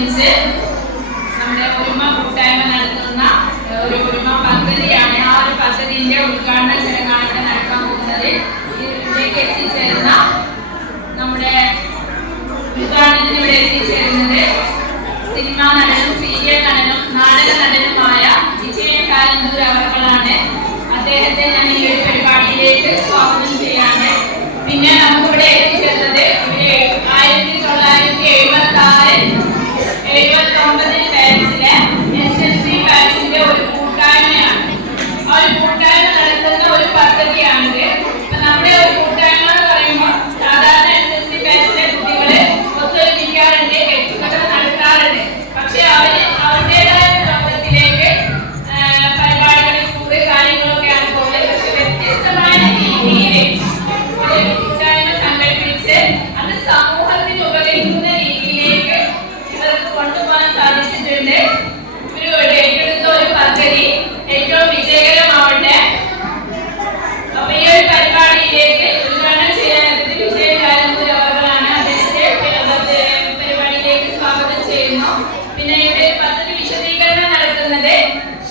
അനുബന്ധിച്ച് നമ്മുടെ ഒരുമ കൂട്ടായ്മ നടത്തുന്ന ഒരു ഒരുമ പദ്ധതിയാണ്. ആ ഒരു പദ്ധതിന്റെ ഉദ്ഘാടന ചടങ്ങാണ് ഇവിടെ നടക്കാൻ പോകുന്നത്. ഇതിലേക്ക് എത്തിച്ചേർന്ന നമ്മുടെ ഉദ്ഘാടനത്തിന് ഇവിടെ എത്തിച്ചേരുന്നത് സിനിമാ നടനും സീരിയൽ നടനും നാടക നടനുമായ വിജയൻ കാലന്തൂർ അവർകളാണ്. അദ്ദേഹത്തെ ഞാൻ ഈ ഒരു പരിപാടിയിലേക്ക് സ്വാഗതം ചെയ്യാണ്. പിന്നെ നമുക്കിവിടെ എത്തിച്ചേർന്നത് 1976-79 ബാച്ചിലെ SSC ബാച്ചിന്റെ ഒരു കൂട്ടായ്മയാണ്. ആ ഒരു കൂട്ടായ്മ നടത്തുന്ന ഒരു പദ്ധതിയാണിത്. നമ്മുടെ ഒരു കൂട്ടായ്മ എന്ന് പറയുമ്പോൾ സാധാരണ SSC ബാച്ചിലെ കുട്ടികള് ഒത്തൊരുമിക്കാറുണ്ട്, ഗെറ്റുഗദർ നടത്താറുണ്ട്. പക്ഷെ അവരുടേതായ ലോകത്തിലേക്ക് പരിപാടികളിൽ കൂടുതൽ കാര്യങ്ങളൊക്കെയാണ് പോകുന്നത്. പക്ഷെ വ്യത്യസ്തമായ രീതിയിൽ കൂട്ടായ്മ സംഘടിപ്പിച്ച് അത് സമൂഹത്തിന് ഉപകരിക്കുന്ന രീതിയിലേക്ക് ഇവർക്ക് കൊണ്ടുപോകാൻ സാധിച്ചിട്ടുണ്ട്. ഇവരോട് ഏറ്റെടുത്ത ഒരു പദ്ധതി ഏറ്റവും വിജയകരമാവട്ടെ. അപ്പൊ ഈ ഒരു പരിപാടിയിലേക്ക് ഉദ്ഘാടനം ചെയ്യാനെത്തി വിജയൻ കാലന്തൂർ അവർകളാണ്. അദ്ദേഹത്തെ പരിപാടിയിലേക്ക് സ്വാഗതം ചെയ്യുന്നു. പിന്നെ ഇവിടെ പദ്ധതി വിശദീകരണം നടത്തുന്നത്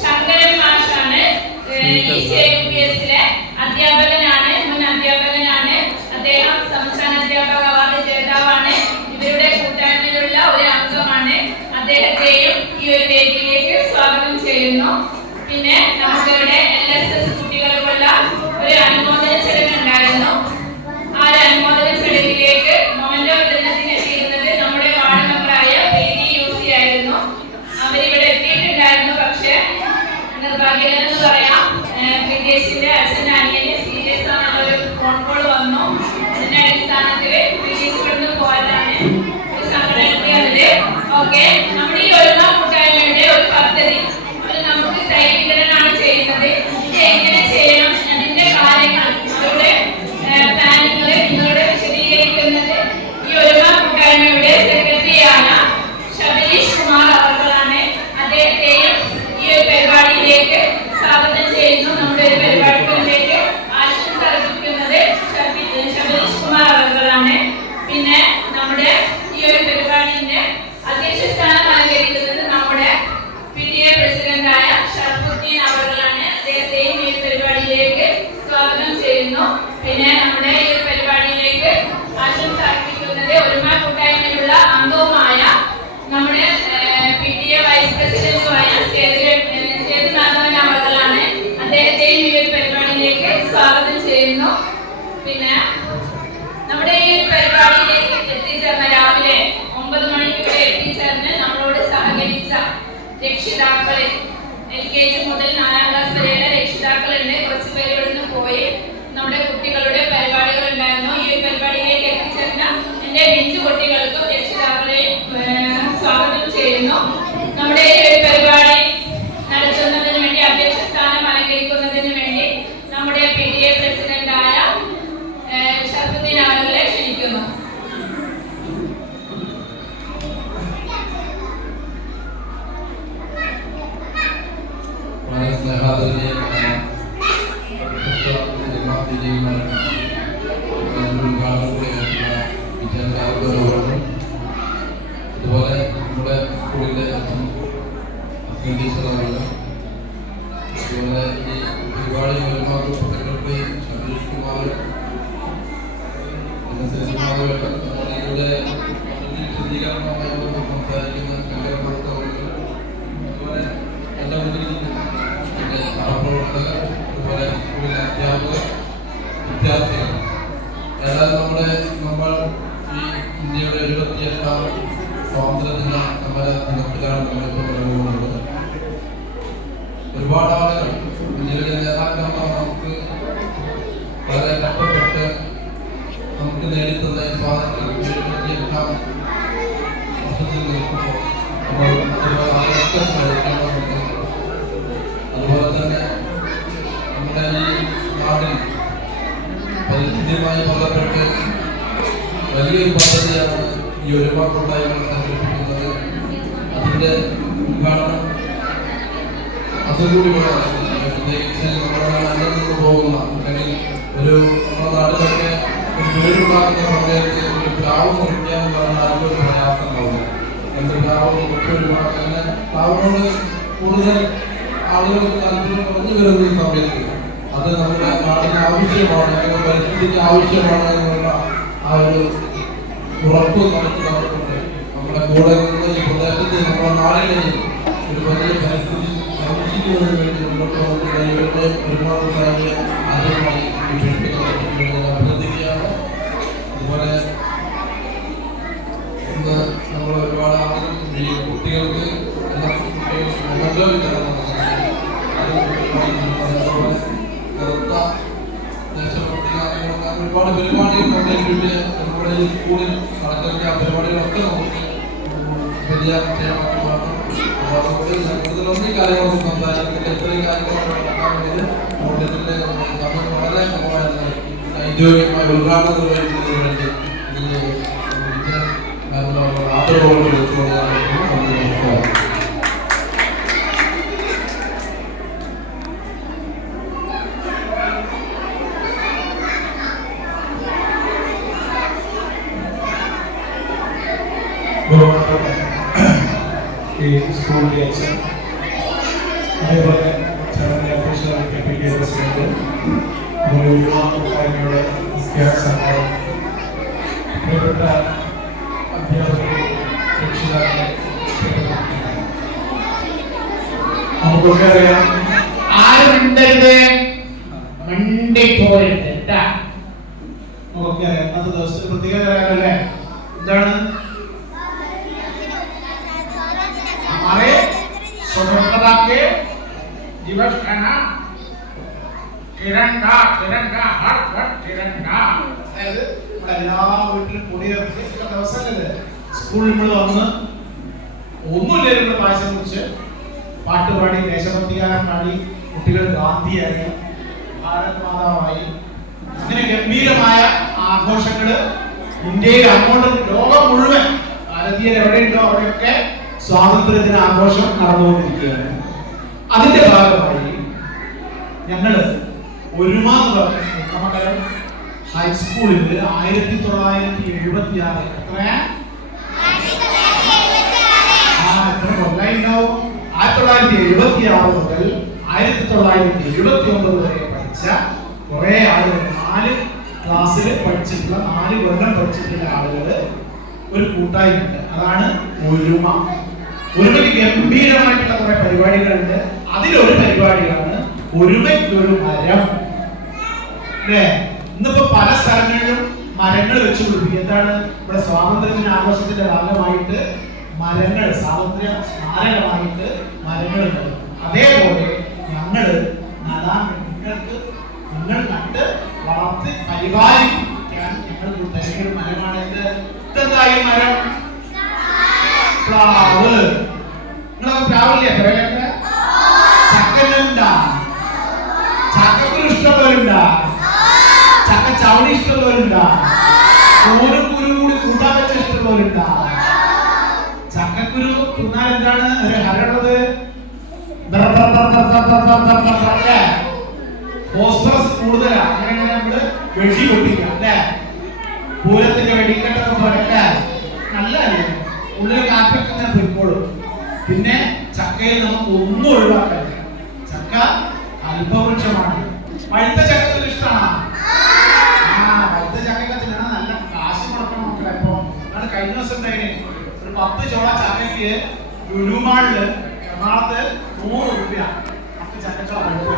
ശങ്കരൻ മാഷാണ്. ECIUPSലെ അധ്യാപകനാണ്, മുൻ അധ്യാപകനാണ്. അദ്ദേഹം സംസ്ഥാന അധ്യാപക അവാർഡ് ജേതാവാണ്. ഇവരുടെ കൂട്ടായ്മയിലുള്ള ഒരു അംഗമാണ്. അദ്ദേഹത്തെയും ഈ ഒരു വേദിയിലേക്ക് സ്വാഗതം ചെയ്യുന്നു. പിന്നെ നമുക്കിവിടെ LSS കുട്ടികൾക്കുള്ള ഒരു അനുമോദന ചടങ്ങ് ഉണ്ടായിരുന്നു. ആ ഒരു അനുമോദന ചടങ്ങിലേക്ക് മൊമെന്റോ വിതരണത്തിന് എത്തിയിരുന്നത് നമ്മുടെ വാർഡ് മെമ്പറായ UC ആയിരുന്നു. അവരിവിടെ എത്തിയിട്ടുണ്ടായിരുന്നു. പക്ഷെ നിർഭാഗ്യകരം എന്ന് പറയാം, പ്രീതേശിന്റെ അച്ഛൻ അനിയന് സീരിയസ് ആണെന്നുള്ള ഒരു ഫോൺ കോൾ വന്നു. അതിന്റെ അടിസ്ഥാനത്തിൽ പ്രീതേശ് ഇവിടുന്ന് പോയതാണ്. ഒരു സംഘടനയുടെ ഓക്കെ നമ്മുടെ ഈ ഒരുമ കൂട്ടായ്മയുടെ ഒരു പദ്ധതി അത് നമുക്ക് തൈവിതരണമാണ് ചെയ്യുന്നത്. ഇത് എങ്ങനെ ചെയ്യണം, അതിന്റെ കാര്യങ്ങൾ അവരുടെ പ്ലാനിങ്ങൾ നിങ്ങളോട് വിശദീകരിക്കുന്നത് ഈ ഒരുമ കൂട്ടായ്മയുടെ സെക്രട്ടറിയായ ശബരീഷ് കുമാർ അവർകളാണ്. അദ്ദേഹത്തെയും ഈ ഒരു പരിപാടിയിലേക്ക് സ്വാഗതം ചെയ്യുന്നു. നമ്മുടെ ഒരു പരിപാടികളിലേക്ക് ആശംസ അർപ്പിക്കുന്നത് ശബരീഷ് കുമാർ അവർകളാണ്. പിന്നെ നമ്മുടെ ഈ ഒരു പരിപാടിന്റെ അധ്യക്ഷ സ്ഥാനം അലങ്കരിക്കുന്നത് നമ്മുടെ PTA പ്രസിഡന്റായ ഷർഫുദ്ദീൻ അവർകളാണ്. അദ്ദേഹത്തെയും ഈ പരിപാടിയിലേക്ക് സ്വാഗതം ചെയ്യുന്നു. പിന്നെ നമ്മുടെ ഈ ഒരു പരിപാടിയിലേക്ക് ആശംസ അർപ്പിക്കുന്നത് ഒരുമ കൂട്ടായ്മയിലുള്ള അംഗവുമായ നമ്മുടെ PTA വൈസ് പ്രസിഡന്റുമായ സേതുനാഥൻ അവർകളാണ്. അദ്ദേഹത്തെയും ഈ ഒരു പരിപാടിയിലേക്ക് സ്വാഗതം ചെയ്യുന്നു. പിന്നെ നമ്മുടെ ഈ ഒരു പരിപാടിയിലേക്ക് എത്തിച്ചേർന്ന രാവിലെ 9 മണിക്ക് ഇവിടെ എത്തിച്ചേർന്ന് നമ്മളോട് സഹകരിച്ച രക്ഷിതാക്കളെ, LKG മുതൽ 4ാം ക്ലാസ് വരെയുള്ള രക്ഷിതാക്കളുണ്ട്. കുറച്ച് പേര് ഇവിടുന്ന് പോയി. നമ്മുടെ കുട്ടികളുടെ പരിപാടികൾ ഉണ്ടായിരുന്നു. ഈ ഒരു പരിപാടിയിലേക്ക് എത്തിച്ചേർന്ന എൻ്റെ 5 കുട്ടികൾക്കും രക്ഷിതാക്കളെ സ്വാഗതം ചെയ്യുന്നു. നമ്മുടെ ഈ ഒരു പരിപാടി നടത്തുന്നതിന് വേണ്ടി അധ്യക്ഷ സ്ഥാനം അലങ്കരിക്കുന്നതിന് വേണ്ടി നമ്മുടെ PTA പ്രസിഡന്റായ ഷർഫുദ്ദീൻ അവർകളെ ക്ഷണിക്കുന്നു. അതുപോലെ നമ്മുടെ സ്കൂളിലെ അതുപോലെ ഈ ഒരുപാട് യുവമാർക്ക് സെക്രട്ടറി സതീഷ് കുമാർ ഇവിടെ വിശദീകരണമായി സംസാരിക്കുന്ന ശങ്കരപ്രവർത്തകർക്ക്, അതുപോലെ എൻ്റെ മുന്നിൽ എൻ്റെ സഹപ്രവർത്തകർ, അതുപോലെ സ്കൂളിലെ അധ്യാപകർ, വിദ്യാർത്ഥികൾ, ഏതായാലും നമ്മൾ ഈ ഇന്ത്യയുടെ 78ാം സ്വാതന്ത്ര്യദിന സമര ദിനത്തിലാണ് നമ്മളിപ്പോൾ കടന്നുപോകുന്നത്. ഒരുപാട് ആളുകൾ ഇന്ത്യയുടെ നേതാക്കന്മാർ നമുക്ക് വളരെ കഷ്ടപ്പെട്ട് നമുക്ക് നേടിത്തന്ന ഈ സ്വാതന്ത്ര്യം 78ാം വർഷത്തിൽ നിൽക്കുമ്പോൾ നമ്മൾ അതൊക്കെ സ്മരിക്കേണ്ടതുണ്ട്. അതുപോലെ തന്നെ നമ്മുടെ ഈ നാടിൽ പരിസ്ഥിതിയുമായി ബന്ധപ്പെട്ട് വലിയൊരു പദ്ധതിയാണ് ഈ ഒരുമ കൂട്ടായ്മ സംഘടിപ്പിക്കുന്നത്. അതിൻ്റെ ഉദ്ഘാടനം അതുകൂടി പ്രത്യേകിച്ച് നമ്മുടെ നാട്ടിൽ നിന്ന് പോകുന്ന അല്ലെങ്കിൽ ഒരു നമ്മുടെ നാട്ടിലൊക്കെ ഒരു വീടുണ്ടാക്കുന്ന സമയത്ത് ഒരു ഗ്രാമം മുറിക്കുക എന്ന് പറഞ്ഞാൽ ഒരു പ്രയാസം ഉണ്ടാവില്ല. പ്ലാവ് ഒക്കെ ഒരുപാട് അങ്ങനെ പ്ലാവിനോട് കൂടുതൽ ആളുകൾക്ക് താല്പര്യം കുറഞ്ഞു വരുന്ന ഈ സമയത്ത് അത് നമ്മുടെ നാടിന് ആവശ്യമാണ്, അല്ലെങ്കിൽ പരിസ്ഥിതിക്ക് ആവശ്യമാണ് എന്നുള്ള ആ ഒരു ഉറപ്പ് നമുക്കുണ്ട്. നമ്മുടെ കൂടെ നിന്ന് ഈ പ്രദേശത്ത് നമ്മുടെ നാടിനെയും ഒരു വലിയ പരിസ്ഥിതി സംരക്ഷിക്കുന്നതിന് വേണ്ടി മുന്നോട്ട് വന്നിട്ടുള്ള ഇവരുടെ ഒരുപാട് ആദ്യമായി അഭിനന്ദിക്കുകയാണ്. അതുപോലെ ഇന്ന് നമ്മൾ ഒരുപാട് ആളുകൾ ഈ കുട്ടികൾക്ക് എല്ലാ കുട്ടികൾക്കും ഒരുപാട് പരിപാടികൾ നമ്മുടെ നമ്മുടെ ഈ സ്കൂളിൽ നടക്കുന്ന ആ പരിപാടികളൊക്കെ നമുക്ക് വലിയ വിഷയമാക്കി മാറ്റും. അതുകൊണ്ട് ഞാൻ കൂടുതലൊന്നും കാര്യങ്ങളൊന്നും സംസാരിക്കുന്നില്ല. ഇത്രയും കാര്യങ്ങളാണ് നടക്കാൻ വേണ്ടി ഓട്ടത്തിൻ്റെ സമയം വളരെ കുറവായിരുന്നു. ഔദ്യോഗികമായ ഉദ്ഘാടനം നിർവഹിക്കുന്നതിന് വേണ്ടി ആദരവോട് വിളിച്ചുകൊണ്ടാണ്. ഈ സ്കൂളിലെ അച്ഛൻ, അതേപോലെ ചടങ്ങിലെ ഓഫീസർ കെ പ്രസിഡന്റ്, അതുപോലെ യുവാക്കളുടെ മുഖ്യ സംഘം, പ്രിയപ്പെട്ട അധ്യാപകരെ, രക്ഷിതാക്കളെ, നമുക്കൊക്കെ അറിയാം ആരുണ്ടത് മണ്ടിപ്പോരുത്. നമുക്കൊക്കെ അറിയാം അന്നത്തെ ദിവസത്തിൽ പ്രത്യേകത അറിയാമല്ലേ? എന്താണ്? हमारे स्वतंत्रता के दिवस का नाम तिरंगा, तिरंगा, हर घर तिरंगा. അതായത് നമ്മുടെ എല്ലാ വീട്ടിലും കൊടിയിറക്കിയ ദിവസമല്ലേ സ്കൂളിൽ നമ്മൾ വന്ന് ഒന്നുമില്ലായിരുന്നു ഇവിടെ പായസം കുറിച്ച് പാട്ടുപാടി, ദേശഭക്തിഗാനം പാടി, കുട്ടികൾ ഗാന്ധിയായി, ഭാരത് മാതാവായി, അങ്ങനെ ഗംഭീരമായ ആഘോഷങ്ങള് ഇന്ത്യയിൽ അങ്ങോട്ട് ലോകം മുഴുവൻ ഭാരതീയർ എവിടെയുണ്ടോ അവിടെയൊക്കെ സ്വാതന്ത്ര്യദിന ആഘോഷം നടന്നുകൊണ്ടിരിക്കുകയാണ്. അതിന്റെ ഭാഗമായി ഞങ്ങള് ഒരുമാന്ന് പറഞ്ഞ നമുക്കറിയാം ഹൈസ്കൂളിൽ 1976 എത്ര കൊല്ലായി ഉണ്ടാവും? 1976 മുതൽ 1979 വരെ പഠിച്ച കുറെ ആളുകൾ, 4 ക്ലാസ്സിൽ പഠിച്ചിട്ടുള്ള 4 കൊല്ലം പഠിച്ചിട്ടുള്ള ആളുകൾ ഒരു കൂട്ടായ്മയുണ്ട്. അതാണ് ഒരുമ. ഒരുമയ്ക്ക് ഗംഭീരമായിട്ടുള്ള കുറെ പരിപാടികളുണ്ട്. അതിലൊരു പരിപാടിയാണ് ഒരുമയ്ക്കൊരു മരം. അല്ലേ? ഇന്നിപ്പോ പല സ്ഥലങ്ങളിലും മരങ്ങൾ വെച്ചു പിടിപ്പിക്കും. എന്താണ്? ഇവിടെ സ്വാതന്ത്ര്യദിന ആഘോഷത്തിന്റെ ഭാഗമായിട്ട് മരങ്ങൾ, സ്വാതന്ത്ര്യ സ്മാരകമായിട്ട് മരങ്ങളുണ്ട്. അതേപോലെ ഞങ്ങള് നടാൻ നിങ്ങൾക്ക് നിങ്ങൾ നട്ട് വളർത്തി പരിപാലിക്കാൻ ഞങ്ങൾ തരുന്ന ഒരു മരമാണ്. ഇതെന്തായി മരം? പ്ലാവ്. നിങ്ങളൊക്കെ പ്ലാവില്ലേ? പറയട്ടെ. ചക്കനുണ്ടാ? ചക്കക്കുരു ഇഷ്ടമുള്ളവരുണ്ടാ? ചക്ക ചവണി ഇഷ്ടമുള്ളവരുണ്ടാ? ഓരോ കുരു കൂടി കൂട്ടാൻ വെച്ച ഇഷ്ടമുള്ളവരുണ്ടാ? ചക്കക്കുരു തിന്നാൽ എന്താണ് ഒരു ഹരമുള്ളത്? ഫോസ്ഫറസ് കൂടുതലാണ്. അങ്ങനെ നമ്മള് വെടി പൊട്ടിക്കാം അല്ലേ? പൂരത്തിന്റെ വെടിക്കെട്ടൊക്കെ പോലെ നല്ലതല്ലേ? ഉള്ളിൽ കാറ്റൊക്കെ ഇങ്ങനെ പൊയ്ക്കോളും. പിന്നെ ചക്കയിൽ നമുക്ക് ഒന്നും ഒഴിവാക്കാൻ. ചക്ക അല്പവൃക്ഷമാണ്. പഴുത്ത ചക്കത്തിൽ ഇഷ്ടമാണ്. പഴുത്ത ചക്ക തിന്നണം. നല്ല കാശ് മുടക്കണം മക്കളെ. ഇപ്പൊ അത് കഴിഞ്ഞ ദിവസം ഉണ്ടായിന് ഒരു 10 ചോള ചക്കയ്ക്ക് ലുലുമാളില് എറണാകുളത്ത് 100 രൂപ 10 ചക്കച്ചോള പഴുത്ത.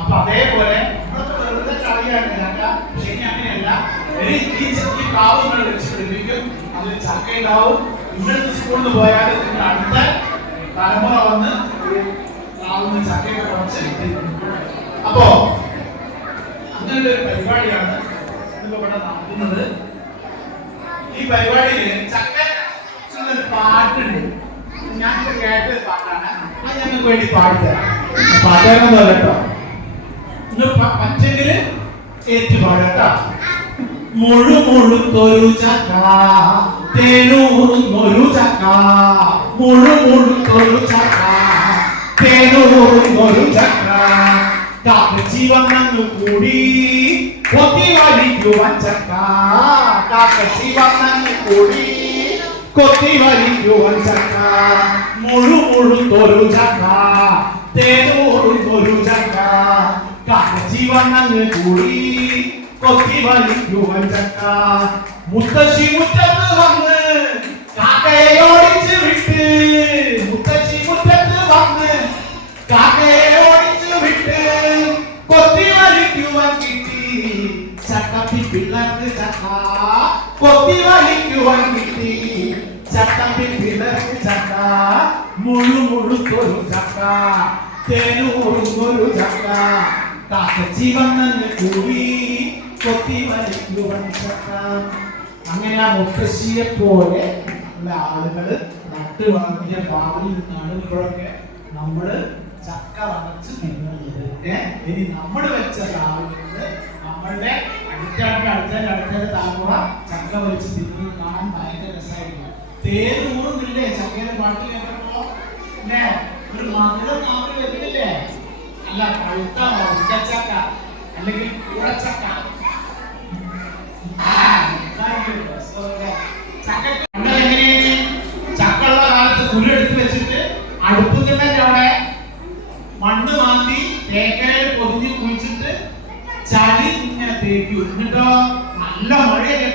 അപ്പൊ അതേപോലെ വെറുതെ കളിയാണ് ചക്ക. ശരി, അങ്ങനെയല്ല. ഈ പ്രാവുകൾ വെച്ച് പിടിപ്പിക്കും. അതിൽ ചക്ക ഉണ്ടാവും. ഇന്നത്തെ സ്കൂളിൽ പോയാൽ അടുത്ത തലമുറ വന്ന് പ്രാവുന്ന ചക്കയൊക്കെ കുറച്ച്. അപ്പോ അങ്ങനെ ഒരു പരിപാടിയാണ് ഇന്നിപ്പോ ഇവിടെ നടക്കുന്നത്. ഈ പരിപാടിയിൽ ചക്ക പാട്ടുണ്ട്. ഞാൻ കേട്ട പാട്ടാണ്. അത് ഞങ്ങൾക്ക് വേണ്ടി പാടിത്തരാം. പാട്ടാണെന്നല്ല കേട്ടോ. പച്ചെങ്കില് ഏറ്റുപാടട്ടാ. മുഴുമുഴുത്തൊരു ചക്ക, തേനൂറുന്നൊരു ചക്ക, മുഴുമുഴുത്തൊരു ചക്ക, തേനൂറുന്നൊരു ചക്ക, കാക്കച്ചി വന്നു കൂടി കൊത്തി വലിക്കുവാൻ ചക്ക, കാക്കച്ചി വന്നു കൂടി കൊത്തി വലിക്കുവാൻ ചക്ക മുഴുമുഴുത്തൊരു ചക്ക തേനൂറുന്നൊരു ചക്ക കാച്ചി വന്നങ്ങ് കൂടി കൊത്തി വലിക്കുവാൻ ചക്ക മുത്തശ്ശി മുറ്റത്ത് വന്ന് കാക്കയെ ഓടിച്ച് വിട്ട് മുത്തശ്ശി മുറ്റത്ത് വന്ന് കാക്കയെ ഓടിച്ച് വിട്ട് കൊത്തി വലിക്കുവാൻ കിട്ടി ചക്കത്തി പിള്ളക്ക് ചക്ക കൊത്തി വലിക്കുവാൻ കിട്ടി ചക്കത്തി പിള്ളക്ക് ചക്ക മുഴുമുഴുത്തൊരു ചക്ക തേനൂറുന്നൊരു ചക്ക കാക്കച്ചി വന്നു കൂടി കൊത്തി വലിക്കുവാൻ ചക്ക. അങ്ങനെ ആ മുത്തശ്ശിയെ പോലെ ഉള്ള ആളുകള് നട്ട് വളർത്തിയ പാവിൽ നിന്നാണ് ഇപ്പോഴൊക്കെ നമ്മള് ചക്ക വളച്ച് തിന്നുന്നത്. ഇനി നമ്മൾ വെച്ച ആളുകള് നമ്മളുടെ അടുത്ത താങ്ങുക ചക്ക വലിച്ച് തിന്നുന്നത് കാണാൻ ഭയങ്കര രസമായിരിക്കും. തേര് ഊറുന്നില്ലേ ചക്കയുടെ പാട്ടിൽ കേട്ടപ്പോ അല്ലേ? ഒരു മധുരം നാട്ടിൽ വരുന്നില്ലേ? അല്ല പഴുത്ത ചക്ക അല്ലെങ്കിൽ കൂടച്ചക്ക ചക്കുള്ള കാലത്ത് കുരെടുത്ത് വെച്ചിട്ട് അടുപ്പത്തിന്റെ അവിടെ മണ്ണ് മാന്തി തേക്കയിൽ പൊതിഞ്ഞ് കുഴിച്ചിട്ട് ചളി ഇങ്ങനെ തേക്കും. എന്നിട്ടോ നല്ല മഴയൊക്കെ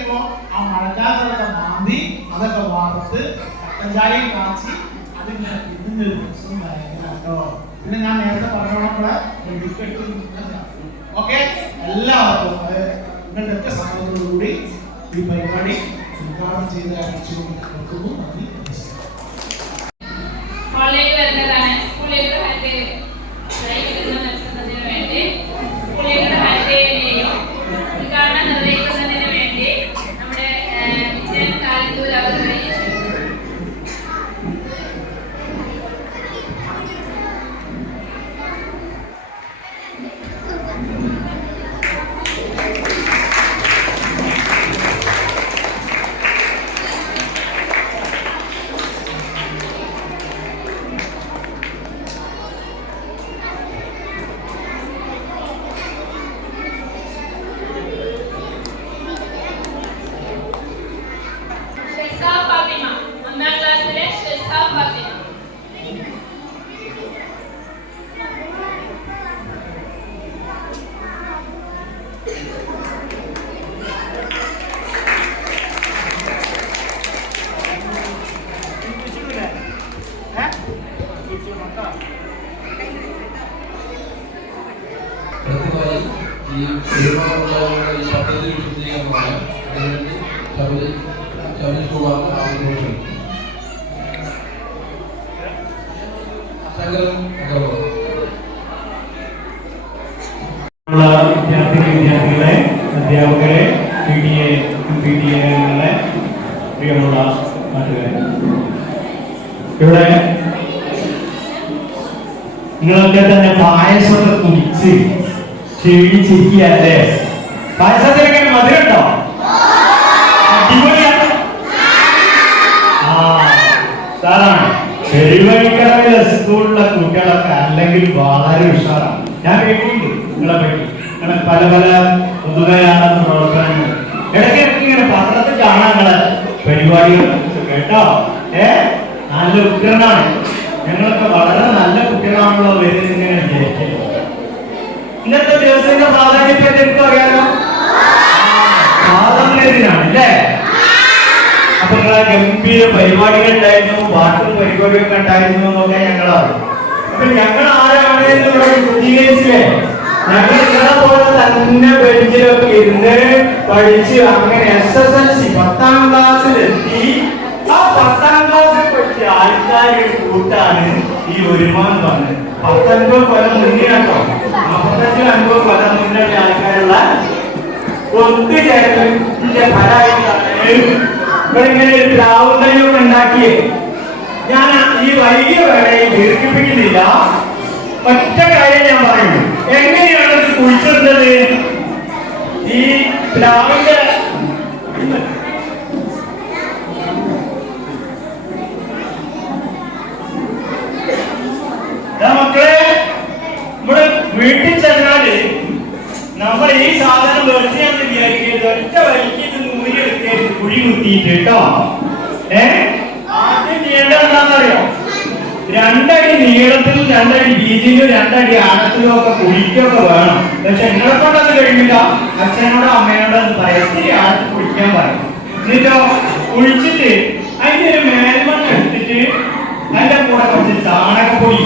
ആ മഴക്കാലത്തൊക്കെ മാന്തി അതൊക്കെ വറുത്ത് കട്ടഞ്ചായയും കാച്ചി അതിങ്ങനെ തിന്നുന്നൊരു ദിവസം ഭയങ്കര. പിന്നെ ഞാൻ നേരത്തെ പറഞ്ഞോളെ വെടിക്കെട്ട് ഓക്കെ എല്ലാവർക്കും നിങ്ങളുടെയൊക്കെ സമ്മതത്തോടുകൂടി ഈ പരിപാടി ഉദ്ഘാടനം ചെയ്ത് അയച്ചുകൊണ്ട് നിർത്തുന്നു. നന്ദി. ഹാളിലേക്ക് വരുന്നതാണ് സ്കൂളിലേക്ക് നടത്തുന്നതിന് വേണ്ടി സ്കൂളിലേക്ക് ഹരിതയെയും ഉദ്ഘാടനം നിർവഹിക്കുന്നതിന് വേണ്ടി നമ്മുടെ വിജയൻ കാലിത്തൂർ അവർ ഈ ഈ പദ്ധതി വിശദീകരണമാണ് അതിനുവേണ്ടി ശബരിക്കുമാറിന് ആഗ്രഹിക്കുന്നു. വിദ്യാർത്ഥികളെ, അധ്യാപകരെ, PTA അംഗങ്ങളെ, പ്രിയമുള്ള നാട്ടുകാരെ, ഇവിടെ നിങ്ങളൊക്കെ തന്നെ പായസമൊക്കെ കുടിച്ച് ക്ഷീണിച്ചിരിക്കുകയല്ലേ? പായസത്തിനൊക്കെ മധുരമുണ്ടോ? അടിപൊളിയാണ്. സാറാണ് പെരുവഴിക്കടവിലെ സ്കൂളിലെ കുട്ടികളൊക്കെ അല്ലെങ്കിൽ വളരെ ഉഷാറാണ്. ഞാൻ കേൾക്കുന്നുണ്ട് നിങ്ങളെ പറ്റി, നിങ്ങളെ പല പല പൊതുവെയാണെന്ന് പ്രവർത്തനങ്ങൾ ഇടയ്ക്കിടയ്ക്ക് ഇങ്ങനെ പത്രത്തിൽ കാണാൻ നിങ്ങളെ പരിപാടികൾ കേട്ടോ. നല്ല ഉഗ്രനാണ്. ഞങ്ങളൊക്കെ വളരെ നല്ല കുട്ടികളാണല്ലോ വരുന്നത്. ഇങ്ങനെ വിചാരിക്കുന്നത് ഇന്നത്തെ ദിവസത്തിന്റെ പ്രാധാന്യത്തെ പറ്റി എനിക്ക് അറിയാലോ. സ്വാതന്ത്ര്യദിനാണ് അല്ലേ? അപ്പൊ നിങ്ങളെ ഗംഭീര പരിപാടികൾ ഉണ്ടായിരുന്നു, പാട്ടും പരിപാടിയൊക്കെ ഉണ്ടായിരുന്നു എന്നൊക്കെ ഞങ്ങളാണ്. അപ്പൊ ഞങ്ങൾ ആരാണ് എന്ന് വിശദീകരിച്ചില്ലേ? ഞങ്ങൾ നിങ്ങളെ പോലെ തന്നെ ബെഞ്ചിലൊക്കെ ഇരുന്ന് പഠിച്ച് അങ്ങനെ SSLC 10ാം ക്ലാസ്സിലെത്തി. ആ 10ാം ക്ലാസ്സിൽ പഠിച്ച ആൾക്കാരെ കൂട്ടാണ് ഈ ഒരുമാൻ വന്നത്. 10-50 കൊല്ലം മുന്നേ കേട്ടോ, 45-50 കൊല്ലം മുന്നേ ആൾക്കാരുള്ള ഒത്തുചേരലിന്റെ ഫലമായിട്ടാണ് ഇവരിങ്ങനെ ഒരു ദ്രാവുതയൊക്കെ ഉണ്ടാക്കിയത്. ഞാൻ ഈ വൈകിയ വേളയിൽ ദീർഘിപ്പിക്കുന്നില്ല. ഒറ്റ കാര്യം ഞാൻ പറയുന്നു. എങ്ങനെയാണ് ഇത് കുഴിച്ചിരുന്നത്? ഈ പ്ലാവിന്റെ മക്കളെ, നമ്മുടെ വീട്ടിൽ ചെന്നാല് നമ്മൾ ഈ സാധനം വെറുതെ വിചാരിക്കരുത്. ഒറ്റ വലിക്കിട്ട് നൂരി എടുക്കരുത്, കുഴി കുത്തിയിട്ട് കേട്ടോ. ആദ്യം ചെയ്യേണ്ടത് എന്താണെന്നറിയോ? 2 അടി നീളത്തിലും 2 അടി വീതിയിലും 2 അടി ആഴത്തിലും ഒക്കെ കുഴിക്കൊക്കെ വേണം. പക്ഷെ നിങ്ങളെ കൊണ്ടത് കഴിഞ്ഞില്ല. അച്ഛനോടോ അമ്മയോടോ ഒന്ന് പറയാം, ഇത്തിരി ആഴത്തിൽ കുഴിക്കാൻ പറയും. എന്നിട്ടോ കുഴിച്ചിട്ട് അതിന്റെ ഒരു മേൽമണ്ണ് എടുത്തിട്ട് അതിന്റെ കൂടെ കുറച്ച് ചാണകപ്പൊടി,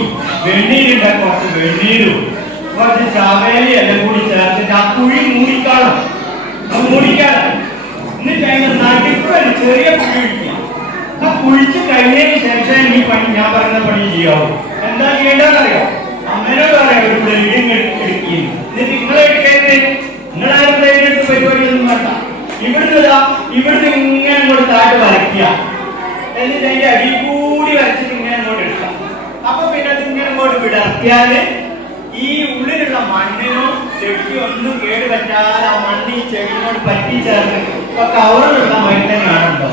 വെണ്ണീരുണ്ട്, കുറച്ച് വെണ്ണീരും കുറച്ച് ചാവേലി എല്ലാം കൂടി ചേർത്തിട്ട് ആ കുഴി മൂടിക്കാളും. എന്നിട്ട് അതിന്റെ നടുക്ക് ഒരു ചെറിയ കുഴി ഒഴിക്കുക. ആ കുഴിച്ച് കഴിഞ്ഞതിന് ശേഷം ഈ പണി, ഞാൻ പറയുന്ന പണി ചെയ്യാവൂ. എന്താ ചെയ്യേണ്ടതെന്നറിയോ? അമ്മേനോട് പറയാം ഒരു ബ്ലേഡ് എടുക്കുക. എന്നിട്ട് നിങ്ങളെ എടുക്കരുത്, നിങ്ങളാരും ബ്ലേഡ് എടുത്ത് പരിപാടിയൊന്നും വേണ്ട. ഇവിടുന്ന് ഇങ്ങനെ അങ്ങോട്ട് താഴെ വരയ്ക്കുക. എന്നിട്ട് അതിന്റെ അടിയിൽ കൂടി വരച്ചിട്ട് ഇങ്ങനെ അങ്ങോട്ട് എടുക്കാം. അപ്പൊ പിന്നെ അത് ഇങ്ങനെ അങ്ങോട്ട് വിടർത്തിയാല് ഈ ഉള്ളിലുള്ള മണ്ണിനോ ചെടിക്കോ ഒന്നും കേട് പറ്റാതെ ആ മണ്ണ് ഈ ചെടിനോട് പറ്റി ചേർന്ന് ഇപ്പൊ കവറിലുള്ള മണ്ണ് തന്നെയാണുണ്ടോ.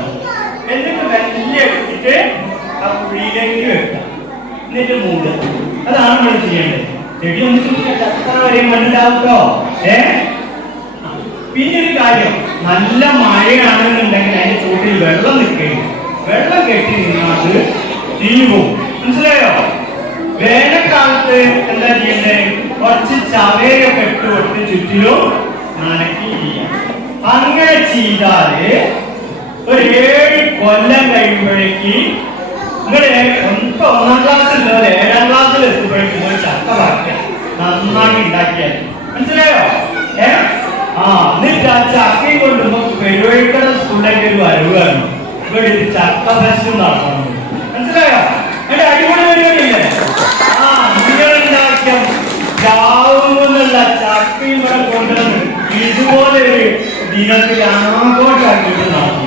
എന്നിട്ട് മെല്ലെ എടുത്തിട്ട് ആ കുഴിയിലേക്ക് വെക്കാം. എന്നിട്ട് മൂടുക. അതാണ് നമ്മൾ ചെയ്യേണ്ടത്. ചെടി ഒന്നും അത്ര വരെ മണ്ണിലാവട്ടോ. പിന്നെ ഒരു കാര്യം, നല്ല മഴയാണെന്നുണ്ടെങ്കിൽ അതിന്റെ ചൂട്ടിൽ വെള്ളം നിൽക്കുകയും വെള്ളം കെട്ടി നിന്നാൽ തീ പോവും. മനസ്സിലായോ? വേനൽക്കാലത്ത് എന്താ ചെയ്യേണ്ടത്? കുറച്ച് ചവയൊക്കെ ഇട്ട് കൊടുത്ത് ചുറ്റിലും നനക്കി ചെയ്യാം. അങ്ങനെ ചെയ്താല് ഒരു 7 കൊല്ലം കഴിയുമ്പോഴേക്ക് നിങ്ങള് 1ാം ക്ലാസ്സിൽ 7ാം ക്ലാസ്സിൽ എത്തുമ്പോഴേക്കും ഒരു ചക്ക വറക്കുക നന്നാക്കി ഉണ്ടാക്കിയാൽ. മനസ്സിലായോ? എന്നിട്ട് ആ ചക്കയും കൊണ്ട് നമുക്ക് പെരുവഴിക്കട സ്കൂളിലേക്ക് ഒരു വരവാണ്. ഇവിടെ ഒരു ചക്ക ഫെസ്റ്റ് നടത്തണം. മനസ്സിലായോ? എന്റെ അടിപൊളി പരിപാടിയില്ലേ? നിങ്ങളുണ്ടാക്കിയ ചാവുമെന്നുള്ള ചക്കയും ഇവിടെ കൊണ്ടുവന്ന് ഇതുപോലെ ഒരു ദിനത്തിൽ ആഘോഷാക്കിയിട്ട് നടത്തി.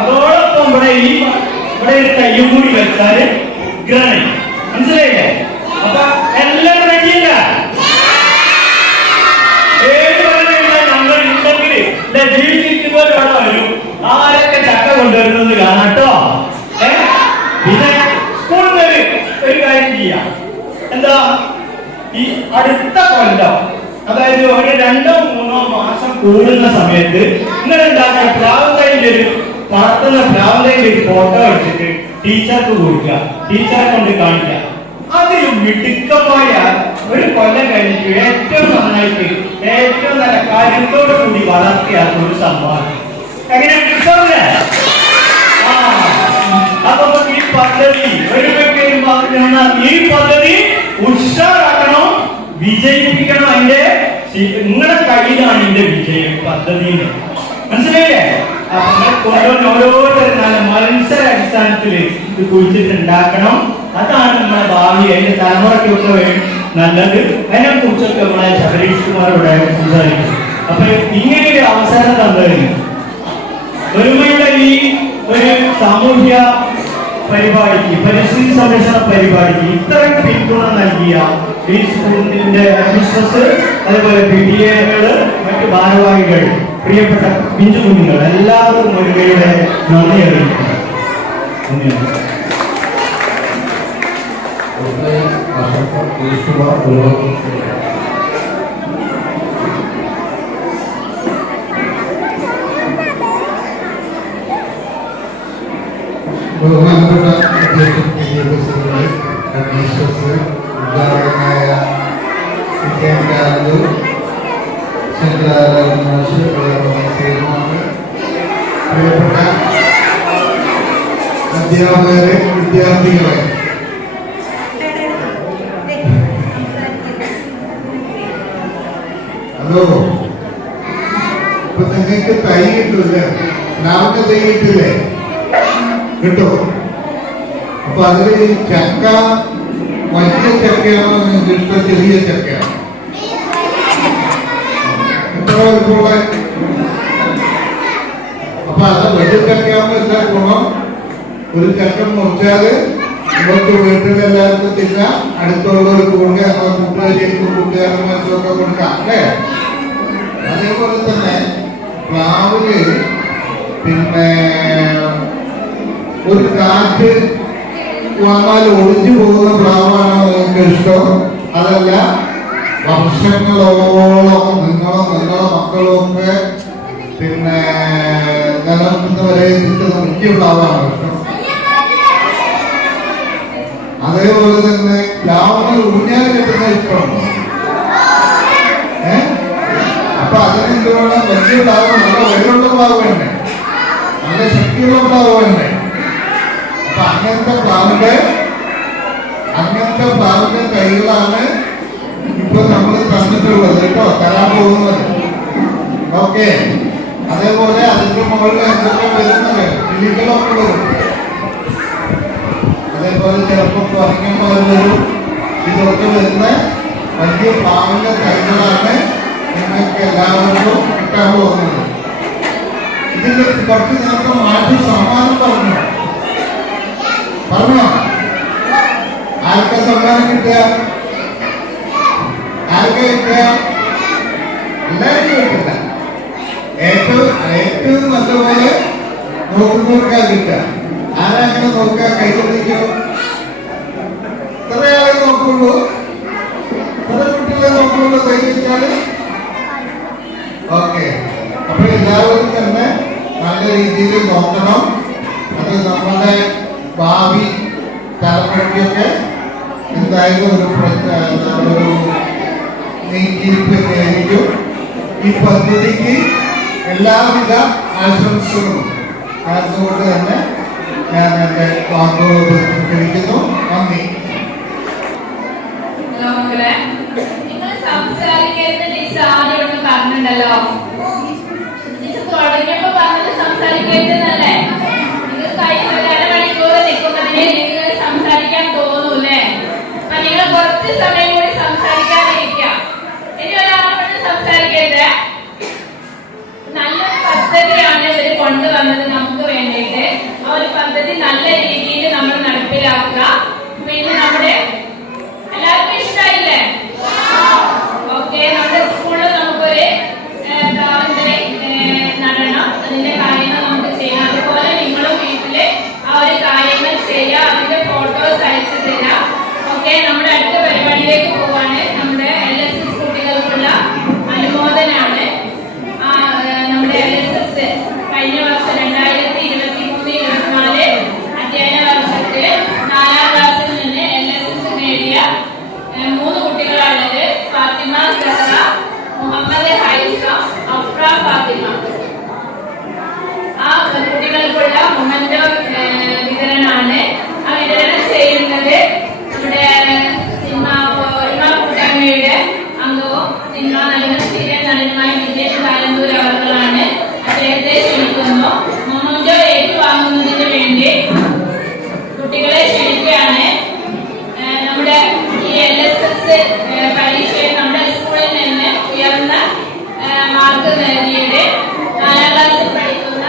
അതോടൊപ്പം ഇവിടെ ഒരു കയ്യും കൂടി വെച്ചാല് ഗ്രാനി. മനസ്സിലായില്ലേ? അപ്പൊ എല്ലാം റെഡിയല്ല. 7 കൊല്ലം ഞങ്ങൾ ഉണ്ടെങ്കിൽ ജീവിച്ചിരിക്കുമ്പോൾ അവിടെ വരും. ആരൊക്കെ ചക്ക കൊണ്ടുവരുന്നത് കാണാട്ടോ. പിന്നെ സ്കൂളിൽ ഒരു കാര്യം ചെയ്യാം. എന്താ, ഈ അടുത്ത കൊല്ലം, അതായത് ഒരു 2-3 മാസം കൂടുന്ന സമയത്ത് നിങ്ങളുണ്ടാക്കിയ പ്രാവതൈന്റെ ഒരു ഫോട്ടോ എടുത്തിട്ട് ടീച്ചർക്ക് കൊടുക്കുക, ടീച്ചറെ കൊണ്ട് കാണിക്കുക. അതിൽ മിടുക്കമായ ഒരു കൊല്ലം കഴിഞ്ഞിട്ട് ഏറ്റവും നന്നായിട്ട് ഏറ്റവും നല്ല കാര്യത്തോടു കൂടി വളർത്തിയ ഒരു സംഭവം എങ്ങനെ കിട്ടുന്നില്ല. അപ്പൊ ഈ പദ്ധതി ഈ പദ്ധതി ഉഷാറാക്കണം, വിജയിപ്പിക്കണം. അതിന്റെ നിങ്ങളുടെ കയ്യിലാണ് ഇതിന്റെ വിജയം പദ്ധതിയുടെ. മനസ്സിലായില്ലേ? കൊണ്ടുവന്ന് ഓരോരുത്തരും നല്ല മത്സര അടിസ്ഥാനത്തിൽ ഇത് കുറിച്ചിട്ടുണ്ടാക്കണം. അതാണ് നമ്മുടെ ഭാവി, അതിന്റെ തലമുറയ്ക്കൊക്കെ നല്ലത്. അതിനെ കുറിച്ചൊക്കെ നമ്മളെ ശബരീഷ് കുമാരോട് സംസാരിക്കും. അപ്പൊ ഇങ്ങനെ ഒരു അവസരം തന്നതിന് ഒരുമയുടെ ഈ ഒരു സാമൂഹ്യ പരിപാടിക്ക്, പരിസ്ഥിതി സംരക്ഷണ പരിപാടിക്ക് ഇത്രയും പിന്തുണ നൽകിയ ഈ സ്കൂളിന്റെ അഡ്മിനിസ്ട്രേറ്റർ, അതുപോലെ PTA-കള്, മറ്റു ഭാരവാഹികൾ, പ്രിയപ്പെട്ട പിഞ്ചു കുഞ്ഞുങ്ങൾ എല്ലാവർക്കും ഒരുമയുടെ നന്ദി അറിയിക്കുന്നു. ബഹുമാനപ്പെട്ട അഡ്മിനിസ്ട്രേറ്റർ, ഉദ്ഘാടകനായ പ്രിയപ്പെട്ട അധ്യാപകരെ, വിദ്യാർത്ഥികളെ, ഹലോ. ഇപ്പൊ നിങ്ങൾക്ക് തൈ കിട്ടൂല്ലേ? നമുക്ക് തൈ കിട്ടില്ലേ? കിട്ടോ? അപ്പൊ അതില് ചക്ക വലിയ ചക്കയാണോ നിങ്ങൾക്ക് ഇഷ്ടം, ചെറിയ ചക്കയാണോ? എത്ര വലുപ്പമുള്ള? അപ്പൊ അത് വലിയ ചക്കയാകുമ്പോ എന്താ ഗുണം? ഒരു ചക്ക മുറിച്ചാല് നമുക്ക് വീട്ടിലെല്ലാവർക്കും തിന്നാം, അടുത്തുള്ളവർക്ക് കൊടുക്കുക, കൂട്ടുകാരിക്കും കൂട്ടുകാരന്മാർക്കൊക്കെ കൊടുക്കാം അല്ലേ? അതേപോലെ തന്നെ പ്ലാവില് പിന്നെ ഒരു കാറ്റ് വന്നാൽ ഒളിഞ്ഞു പോകുന്ന പ്ലാവാണോ നിങ്ങൾക്ക് ഇഷ്ടം? അതല്ല വർഷങ്ങളോളം നിങ്ങളെ മക്കളും ഒക്കെ പിന്നെ നിലനിൽക്കുന്നവരെ നിൽക്കുന്ന വലിയ പ്ലാവാണോ ഇഷ്ടം? അതേപോലെ തന്നെ പ്ലാവുകൾ ഊഞ്ഞാൽ കെട്ടുന്ന ഇഷ്ടമുണ്ടോ? അപ്പൊ അതിനെന്ത് വേണം? വലിയ പ്ലാവ്, നല്ല വെയിലുള്ള പ്ലാവ് വേണ്ടേ, നല്ല ശക്തിയുള്ള പ്ലാവ് വേണ്ടേ? അപ്പൊ അങ്ങനത്തെ പ്ലാവിന്റെ തൈകളാണ് ഇപ്പൊ നമ്മൾ തന്നിട്ടുള്ളത് കേട്ടോ, തരാൻ പോകുന്നത്. ഓക്കെ. അതേപോലെ അതിന്റെ മുകളിൽ എന്തൊക്കെ വരുന്നത്, കിളികളൊക്കെ വരും. അതേപോലെ ചിലപ്പോൾ പറഞ്ഞ ഇതൊക്കെ വരുന്ന വലിയ പ്ലാവിന്റെ തൈകളാണ് നിങ്ങൾക്ക് എല്ലാവർക്കും കിട്ടാൻ പോകുന്നത്. ഇതിന്റെ കുറച്ച് നേരത്തെ മാറ്റി സമ്മാനം പറഞ്ഞോ? ആർക്കാ സമ്മാനം കിട്ടുക? ആർക്കാ കിട്ടുക? എല്ലാവരും കിട്ടില്ല. ഏറ്റവും നല്ലപോലെ നോക്കുന്നവർക്കാ കിട്ടുക. ആരങ്ങനെ നോക്കുക? കൈകൊണ്ടിരിക്കോ? ഇത്ര ആളെ നോക്കുള്ളൂ, ഇത്ര കുട്ടികളെ നോക്കുള്ളൂ കൈ വെച്ചാല്. ഓക്കെ. അപ്പൊ എല്ലാവരും തന്നെ നല്ല രീതിയിൽ നോക്കണം. അത് നമ്മുടെ ഭാവി തലമുറയ്ക്കൊക്കെ എന്തായാലും ഒരു നീക്കിയിരിക്കുന്നതായിരിക്കും. ഈ പദ്ധതിക്ക് എല്ലാവിധ ആശംസകളും അതുകൊണ്ട് തന്നെ ഞാൻ എൻ്റെ വാക്കുകൾ പ്രതികരിക്കുന്നു. നന്ദി. നിങ്ങൾ സംസാരിക്കരുത് ടീച്ചർ ആദ്യം ഇവിടെ പറഞ്ഞിട്ടുണ്ടല്ലോ. ടീച്ചർ തുടങ്ങിയപ്പോ പറഞ്ഞത് സംസാരിക്കരുതെന്നല്ലേ? നിങ്ങൾ കഴിഞ്ഞ ഒരു അരമണിക്കൂർ നിൽക്കുന്നതിനെ നിങ്ങൾ സംസാരിക്കാൻ തോന്നൂല്ലേ? അപ്പൊ നിങ്ങൾ കുറച്ച് സമയം കൂടി സംസാരിക്കാതിരിക്കാം. ഇനി ഒരാളോട് സംസാരിക്കരുത്. നല്ലൊരു പദ്ധതിയാണ് ഇവര് കൊണ്ടുവന്നത് നമുക്ക് വേണ്ടിയിട്ട്. ആ ഒരു പദ്ധതി നല്ല രീതിയിൽ നമ്മൾ നടപ്പിലാക്കുക. പിന്നെ നമ്മുടെ എല്ലാവർക്കും ഇഷ്ടമായില്ലേ? ഓക്കെ. നമ്മുടെ സ്കൂളിൽ നമുക്കൊരു നടണം, അതിന്റെ കാര്യങ്ങൾ നമുക്ക് ചെയ്യാം. അതുപോലെ നിങ്ങളും വീട്ടില് ആ ഒരു കാര്യങ്ങൾ ചെയ്യാം, അതിന്റെ ഫോട്ടോസ് അയച്ചു തരാം. ഓക്കെ. നമ്മുടെ അടുത്ത പരിപാടിയിലേക്ക് പോവാണ്. നമ്മുടെ LSS കുട്ടികൾക്കുള്ള അനുമോദനാണ്. നമ്മുടെ LSS കഴിഞ്ഞ വർഷം 2023-24 അധ്യയന വർഷത്തിൽ 4ാം ക്ലാസ്സിൽ നിന്ന് LSS നേടിയ 3 കുട്ടികളാണുള്ളത്. ഫാത്തിമ സഹറ, മുഹമ്മദ് ഹൈസം, അഫ്ര ഫാത്തിമ. ആ കുട്ടികൾക്കുള്ള മൊമെന്റോ വിതരണമാണ്. ആ വിതരണം ചെയ്യുന്നത് നമ്മുടെ സിനിമ കൂട്ടായ്മയുടെ അംഗവും സിനിമാ നടനും സീരിയൽ നടനുമായ വിജേഷ് കാലന്തൂർ അവർകളാണ്. അദ്ദേഹത്തെ ക്ഷണിക്കുന്നു. മൊമെന്റോ ഏറ്റുവാങ്ങുന്നതിന് വേണ്ടി കുട്ടികളെ ക്ഷണിക്കുകയാണ്. നമ്മുടെ ഈ LSS പരീക്ഷയിൽ നമ്മുടെ സ്കൂളിൽ നിന്ന് ഉയർന്ന മാർക്ക് നേടിയത് 4ാം ക്ലാസ്സിൽ പഠിക്കുന്ന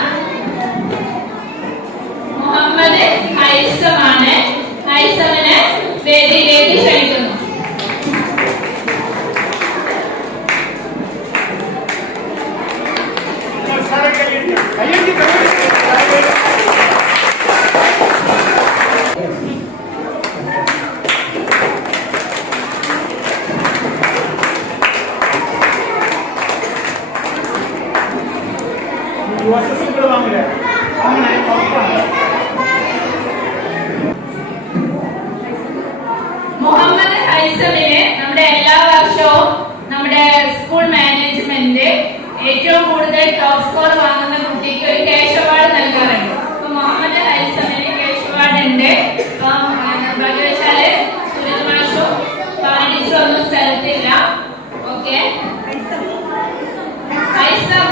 മുഹമ്മദ് ഹൈസമാണ്. ഹൈസമിനെ വേദിയിലേക്ക് ക്ഷണിക്കുന്നു. മുഹമ്മദ് ഹൈസമിന് നമ്മുടെ എല്ലാ വർഷവും നമ്മുടെ സ്കൂൾ മാനേജ്മെന്റ് ഏറ്റവും കൂടുതൽ ടോപ്പ് സ്കോർ വാങ്ങുന്ന കുട്ടിക്ക് ഒരു ക്യാഷ് അവാർഡ് നൽകാറുണ്ട്. അപ്പൊ മുഹമ്മദ് ഹൈസമിന് ക്യാഷ് അവാർഡ് ഉണ്ട്. ഭാഗ്യവശാല് സുരജ് മാഷും ടീച്ചറും ഒന്നും സ്ഥലത്തില്ല. ഓക്കെ. ഹൈസം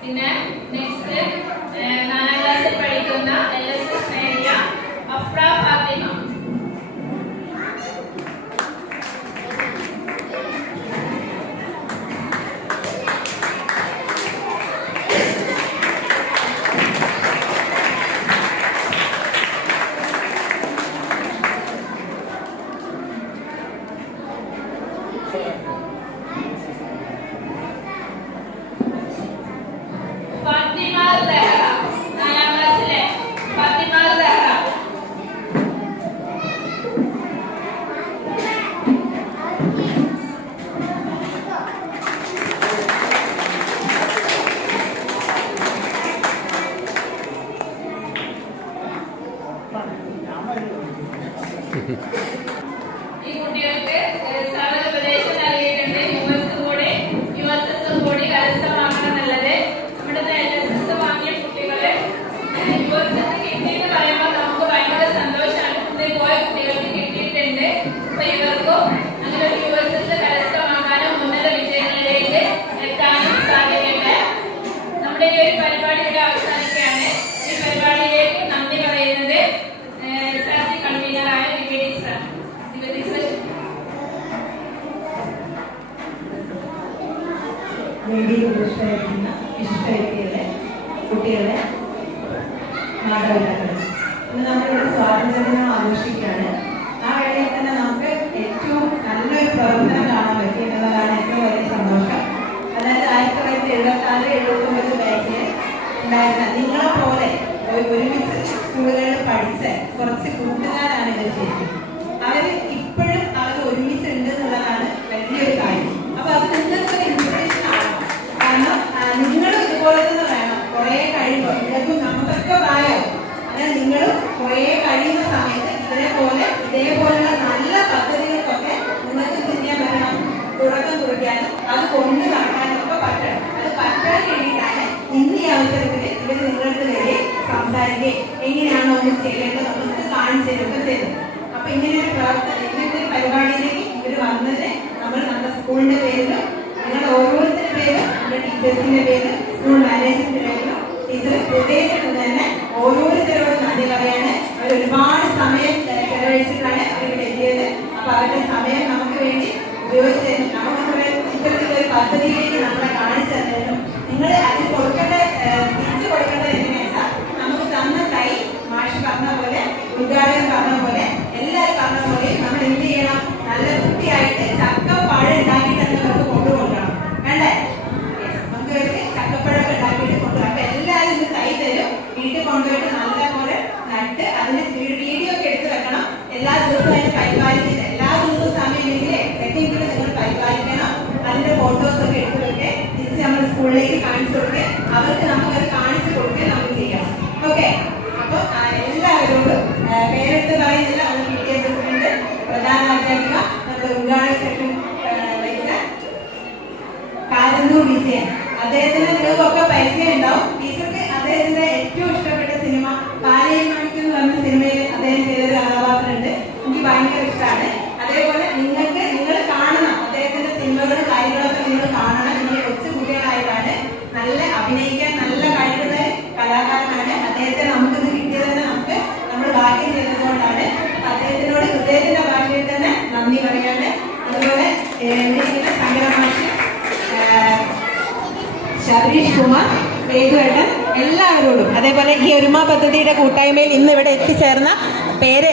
പിന്നെ നെക്സ്റ്റ് 4ാം ക്ലാസ്സിൽ പഠിക്കുന്ന LSS നേടിയ അഫ്ര ഫാത്തിമ. ഫാത്തിമ സഹറ 4ാം ക്ലാസ്സിലെ നമ്മുടെ ഈ ഒരു പരിപാടി ഇവിടെ അവസാനിക്കുകയാണ്. ഈ പരിപാടിയിലേക്ക് നന്ദി പറയുന്നത് SRC കൺവീനറായ ദിവ്യ ടീച്ചർ. വേദിയിൽ പ്രതിഷ്ഠിക്കുന്ന വിശിഷ്ട കുട്ടികളെ മാതാപിതാക്കളെ ഇന്ന് നമ്മളിവിടെ സ്വാതന്ത്ര്യദിനം ആഘോഷിക്കുകയാണ്. ആ വേളയിൽ തന്നെ നമുക്ക് ഏറ്റവും നല്ലൊരു പ്രവർത്തനം കാണാൻ പറ്റി എന്നുള്ളതാണ് ഏറ്റവും വലിയ സന്തോഷം. അതായത് 1976-79 ബാച്ചിൽ ഉണ്ടായിരുന്ന നിങ്ങളെ പോലെ ഒരുമിച്ച് സ്കൂളുകളിൽ പഠിച്ച കുറച്ച് കൂട്ടുകാരാണ് ഇത് ശരിക്കും. അവര് ഇപ്പോഴും അവർ ഒരുമിച്ചുണ്ട് എന്നുള്ളതാണ് വലിയൊരു കാര്യം. അപ്പൊ അത് നിങ്ങൾക്ക് ഇൻസ്പിറേഷൻ ആണ്. കാരണം നിങ്ങളും ഇതുപോലെ തന്നെ വേണം. കുറെ കഴിയുമ്പോൾ നിങ്ങൾക്കും നമുക്കൊക്കെ പ്രായം അങ്ങനെ നിങ്ങളും കുറെ കഴിയുന്ന സമയത്ത് ഇതേപോലെയുള്ള നല്ല പദ്ധതികൾക്കൊക്കെ നിങ്ങൾക്ക് ചെയ്യാൻ പറ്റണം. തുടക്കം കുറിക്കാനും അത് കൊണ്ടു നടക്കാനും ഒക്കെ പറ്റണം. അത് പറ്റാൻ വേണ്ടിയിട്ടാണ് ഇന്ന് ഈ അവസരത്തിൽ ഇവർ നിങ്ങളുടെ വരെ സംസാരിക്കുകയും എങ്ങനെയാണോ ഒന്ന് ചെയ്യേണ്ടത് നമുക്ക് കാണിച്ചു തരുകയൊക്കെ ചെയ്തത്. അപ്പൊ ഇങ്ങനെയൊരു പ്രവർത്തനം ഇങ്ങനത്തെ ഒരു പരിപാടിയിലേക്ക് ഇവർ വന്നത് നമ്മുടെ സ്കൂളിന്റെ പേരിലും നിങ്ങൾ ഓരോരുത്തരുടെ പേരും നമ്മുടെ ടീച്ചേഴ്സിന്റെ പേരും സ്കൂൾ മാനേജ്മെന്റിന്റെ പേരിലും ടീച്ചർ ഹൃദയത്തിൽ തന്നെ ഓരോരുത്തരോടും നന്ദി പറയാണ്. അവർ ഒരുപാട് സമയം ചെലവഴിച്ചിട്ടാണ് അവരിവിടെ എത്തിയത്. അപ്പൊ അവരുടെ സമയം നമുക്ക് വേണ്ടി ഉപയോഗിച്ച് നമുക്ക് ഇത്തരത്തിലൊരു പദ്ധതിയിലേക്ക് നമ്മളെ കാണിച്ചു തരുന്നു. നിങ്ങൾ അതിൽ തിരിച്ചു കൊടുക്കേണ്ടത് എങ്ങനെയാ? നമുക്ക് തന്ന കൈ മാഷ് പറഞ്ഞ പോലെ, ഉദ്ഘാടകൻ പറഞ്ഞ പോലെ, എല്ലാവരും പറഞ്ഞ പോലെ നമ്മൾ എന്ത് ചെയ്യണം? നല്ല വൃത്തിയായിട്ട് ചക്കപ്പഴം ഉണ്ടാക്കിയിട്ട് നമുക്ക് കൊണ്ടുപോകണം. വേണ്ടേ? നമുക്ക് വേണ്ടി ചക്കപ്പഴമൊക്കെ ഉണ്ടാക്കിയിട്ട് കൊണ്ടുപോകാം. അപ്പൊ എല്ലാവരും ഇത് കൈ തരും. വീട്ടിൽ കൊണ്ടുപോയിട്ട് നല്ല പോലെ നട്ട് അതിന് വീഡിയോ ഒക്കെ എടുത്ത് വെക്കണം. എല്ലാ ദിവസവും അതിന് പരിപാലിച്ചിട്ട് എല്ലാ ദിവസവും സമയമില്ലേ എങ്കിലും നിങ്ങൾ പരിപാലിക്കണം. അതിന്റെ ഫോട്ടോസ് ഒക്കെ എടുത്ത് വെക്കെ തിരിച്ച് നമ്മൾ സ്കൂളിലേക്ക് കാണിച്ചു കൊടുക്കുക. അവർക്ക് നമുക്കത് കാണിച്ചു കൊടുക്കുക നമുക്ക് ചെയ്യാം. ഓക്കെ. അപ്പൊ എല്ലാവരോടും പേരെടുത്ത് പറയുന്നില്ല. നമ്മൾ PTA പ്രസിഡന്റ്, പ്രധാന അധ്യാപിക, നമ്മുടെ ഉദ്ഘാടന സെഷൻ വഹിച്ച കാരന്തൂർ വിജയൻ, അദ്ദേഹത്തിന് നിങ്ങൾക്കൊക്കെ പരിചയം ഉണ്ടാവും. ടീച്ചർക്ക് അദ്ദേഹത്തിന്റെ ഏറ്റവും ഇഷ്ടപ്പെട്ട സിനിമ പാലയിൽ മണിക്ക് എന്ന് പറഞ്ഞ സിനിമയിൽ അദ്ദേഹം ചെയ്തൊരു കഥാപാത്രമുണ്ട്. എനിക്ക് ഭയങ്കര ഇഷ്ടമാണ്. അതേപോലെ നിങ്ങൾ കാണണം അദ്ദേഹത്തിന്റെ സിനിമകളും കാര്യങ്ങളൊക്കെ നിങ്ങൾ കാണണം. നിങ്ങൾ കൊച്ചു കുട്ടികളായിട്ടാണ്. നല്ല അഭിനയിക്കാൻ നല്ല കഴിവുള്ള കലാകാരനാണ്. അദ്ദേഹത്തെ നമുക്കിത് കിട്ടിയത് തന്നെ നമ്മൾ ഭാഗ്യം ചെയ്തതുകൊണ്ടാണ്. അദ്ദേഹത്തിനോട് ഹൃദയത്തിന്റെ ഭാഷയിൽ തന്നെ നന്ദി പറയാണ്. അതുപോലെ ശങ്കരമാഷ്, ശബരീഷ് കുമാർ, വേദുവേട്ടൻ, എല്ലാവരോടും അതേപോലെ ഈ ഒരുമ പദ്ധതിയുടെ കൂട്ടായ്മയിൽ ഇന്ന് ഇവിടെ എത്തിച്ചേർന്ന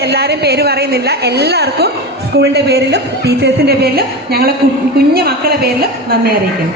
എല്ലാവരും പേര് പറയുന്നില്ല. എല്ലാവർക്കും സ്കൂളിന്റെ പേരിലും ടീച്ചേഴ്സിന്റെ പേരിലും ഞങ്ങളെ കുഞ്ഞു മക്കളുടെ പേരിലും നന്ദി അറിയിക്കുന്നു.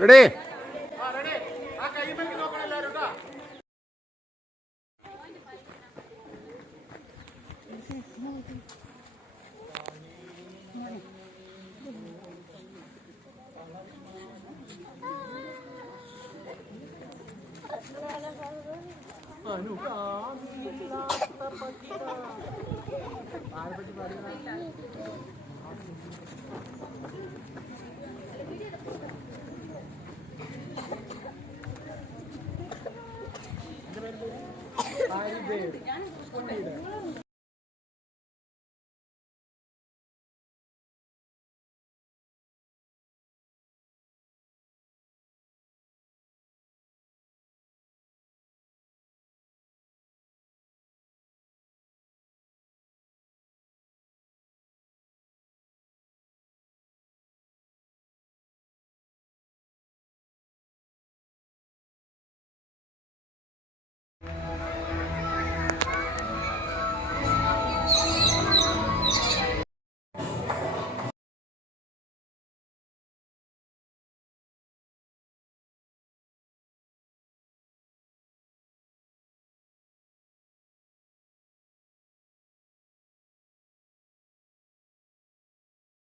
റെഡി? ഞാൻ